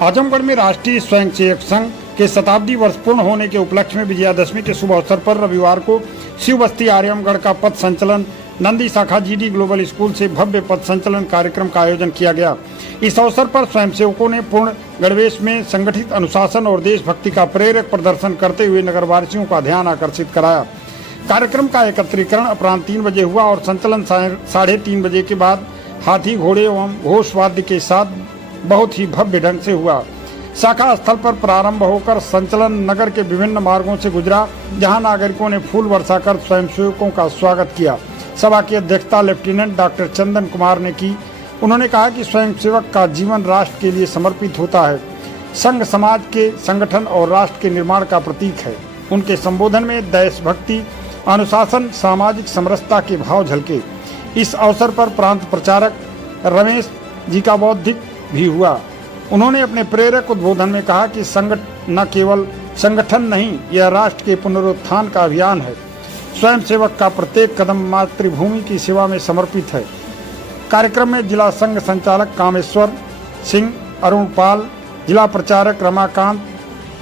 आजमगढ़ में राष्ट्रीय स्वयंसेवक संघ के शताब्दी वर्ष पूर्ण होने के उपलक्ष्य में विजयादशमी के शुभ अवसर पर रविवार को शिव बस्ती आर्यमगढ़ का पथ संचलन नंदी शाखा जीडी ग्लोबल स्कूल से भव्य पथ संचलन कार्यक्रम का आयोजन किया गया। इस अवसर पर स्वयंसेवकों ने पूर्ण गणवेश में संगठित अनुशासन और देशभक्ति का प्रेरक प्रदर्शन करते हुए नगरवासियों का ध्यान आकर्षित कराया। कार्यक्रम का एकत्रीकरण अपराह्न 3 बजे हुआ और संचलन 3:30 बजे के बाद हाथी घोड़े एवं घोष वाद्य के साथ बहुत ही भव्य ढंग से हुआ। शाखा स्थल पर प्रारंभ होकर संचलन नगर के विभिन्न मार्गों से गुजरा, जहां नागरिकों ने फूल बरसाकर स्वयंसेवकों का स्वागत किया। सभा की अध्यक्षता लेफ्टिनेंट डॉक्टर चंदन कुमार ने की। उन्होंने कहा कि स्वयंसेवक का जीवन राष्ट्र के लिए समर्पित होता है। संघ समाज के संगठन और राष्ट्र के निर्माण का प्रतीक है। उनके संबोधन में देशभक्ति, अनुशासन, सामाजिक समरसता के भाव झलके। इस अवसर पर प्रांत प्रचारक रमेश जी का बौद्धिक भी हुआ। उन्होंने अपने प्रेरक उद्बोधन में कहा कि संघ न केवल संगठन नहीं, यह राष्ट्र के पुनरुत्थान का अभियान है। स्वयंसेवक का प्रत्येक कदम मातृभूमि की सेवा में समर्पित है। कार्यक्रम में जिला संघ संचालक कामेश्वर सिंह, अरुण पाल, जिला प्रचारक रमाकांत,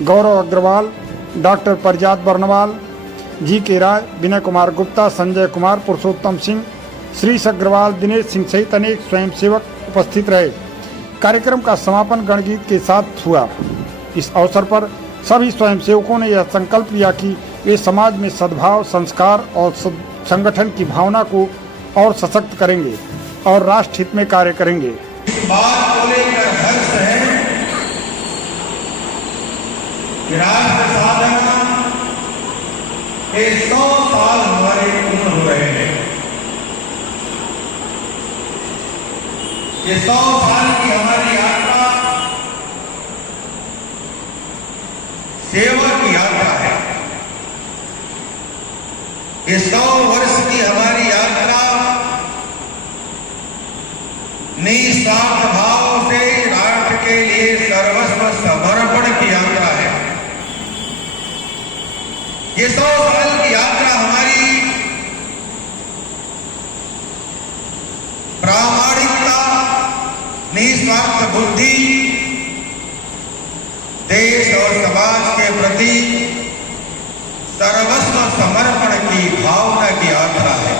गौरव अग्रवाल, डॉक्टर परजात बर्नवाल, जी के राय, विनय कुमार गुप्ता, संजय कुमार, पुरुषोत्तम सिंह, श्रीश अग्रवाल, दिनेश सिंह सहित अनेक स्वयंसेवक उपस्थित रहे। कार्यक्रम का समापन गणगीत के साथ हुआ। इस अवसर पर सभी स्वयंसेवकों ने यह संकल्प लिया कि वे समाज में सद्भाव, संस्कार और संगठन की भावना को और सशक्त करेंगे और राष्ट्र हित में कार्य करेंगे। इस बात को लेकर हर्ष है कि राष्ट्र साधना के 100 साल हमारे पूर्ण हो रहे हैं। ये 100 साल की हमारी यात्रा सेवा की यात्रा है। ये 100 वर्ष की हमारी यात्रा निस्वार्थ भाव से राष्ट्र के लिए सर्वस्व समर्पण की यात्रा है। ये 100 साल की यात्रा हमारी प्रामाणिकता, निस्वार्थ बुद्धि, देश और समाज के प्रति सर्वस्व समर्पण की भावना की यात्रा है।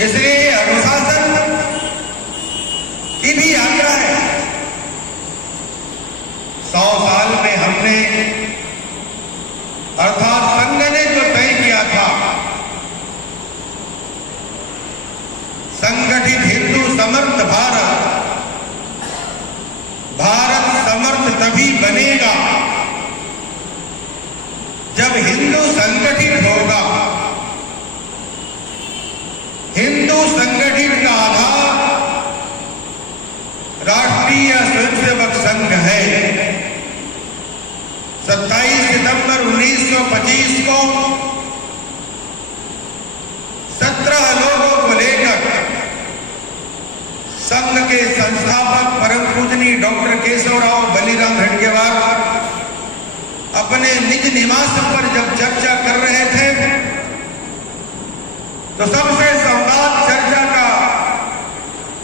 इसलिए अनुशासन की भी यात्रा है। 100 साल में हमने अर्थात संघ ने जो तय किया था, संगठित हिंदू समर्थ भारत, भारत समर्थ तभी बनेगा जब हिंदू संगठित होगा। हिंदू संगठन का आधार राष्ट्रीय स्वयंसेवक संघ है। 27 सितंबर 1925 को 17 लोगों को लेकर संघ के संस्थापक परम पूजनीय डॉक्टर केशवराव बलिराम हेडगेवार अपने निज निवास पर जब चर्चा कर रहे थे, तो सबसे संवाद चर्चा का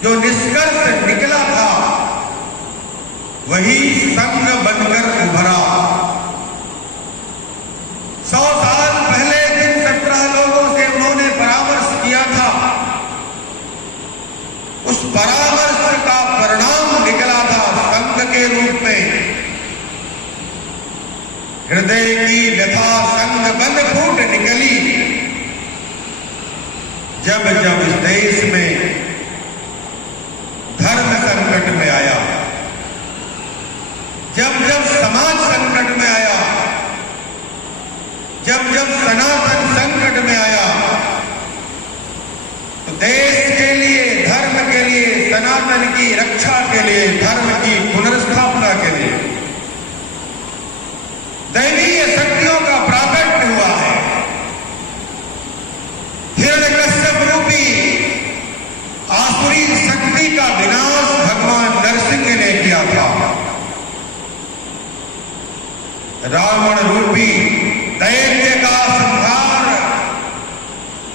जो निष्कर्ष निकला था वही संघ बनकर उभरा। 100 साल पहले जिन 17 लोगों से उन्होंने परामर्श किया था, उस परामर्श का परिणाम निकला था संघ के रूप में। हृदय की व्यथा संघ बंद फूट निकली जब जब इस देश में धर्म संकट में आया, जब जब समाज संकट में आया, जब जब सनातन संकट में आया, तो देश के लिए, धर्म के लिए, सनातन की रक्षा के लिए, धर्म की पुनर्स्थापना के लिए दैवीय शक्तियों का प्राकट्य हुआ है। हिरण्यकश्यप रूपी आसुरी शक्ति का विनाश भगवान नरसिंह ने किया था। रावण रूपी दैत्य का संहार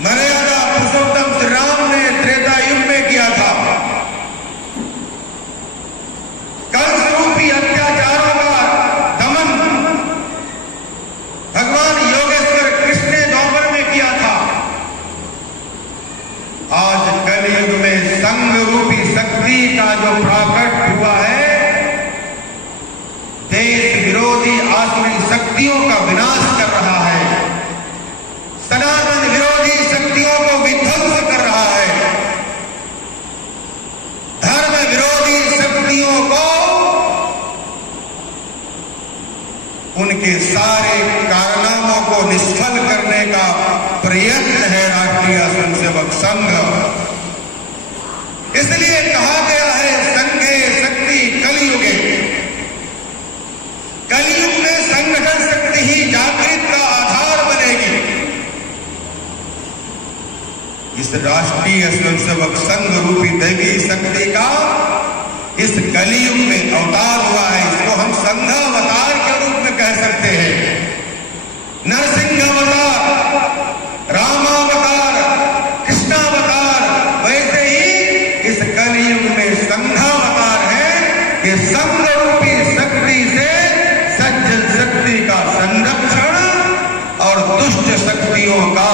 मर्यादा पुरुषोत्तम श्री राम ने त्रेता युग में किया था। आज कलयुग में संघ रूपी शक्ति का जो प्राकट हुआ है, देश विरोधी आसुरी शक्तियों का विनाश कर रहा है, सनातन विरोधी शक्तियों को विध्वंस कर रहा है, धर्म विरोधी शक्तियों को उनके सारे कारनामों को निष्फल करने का प्रयत्न है राष्ट्रीय स्वयंसेवक संघ। इसलिए कहा गया है संघे शक्ति कलयुगे। कलयुग में संगठन शक्ति ही जागृत का आधार बनेगी। इस राष्ट्रीय स्वयंसेवक संघ रूपी दैवी शक्ति का इस कलयुग में अवतार हुआ है। इसको हम संघावतार के रूप में कह सकते हैं। नरसिंहावतार, रामावतार, कृष्णावतार, वैसे ही इस कलयुग में संघावतार है कि संघ रूपी शक्ति से सज्जन शक्ति का संरक्षण और दुष्ट शक्तियों का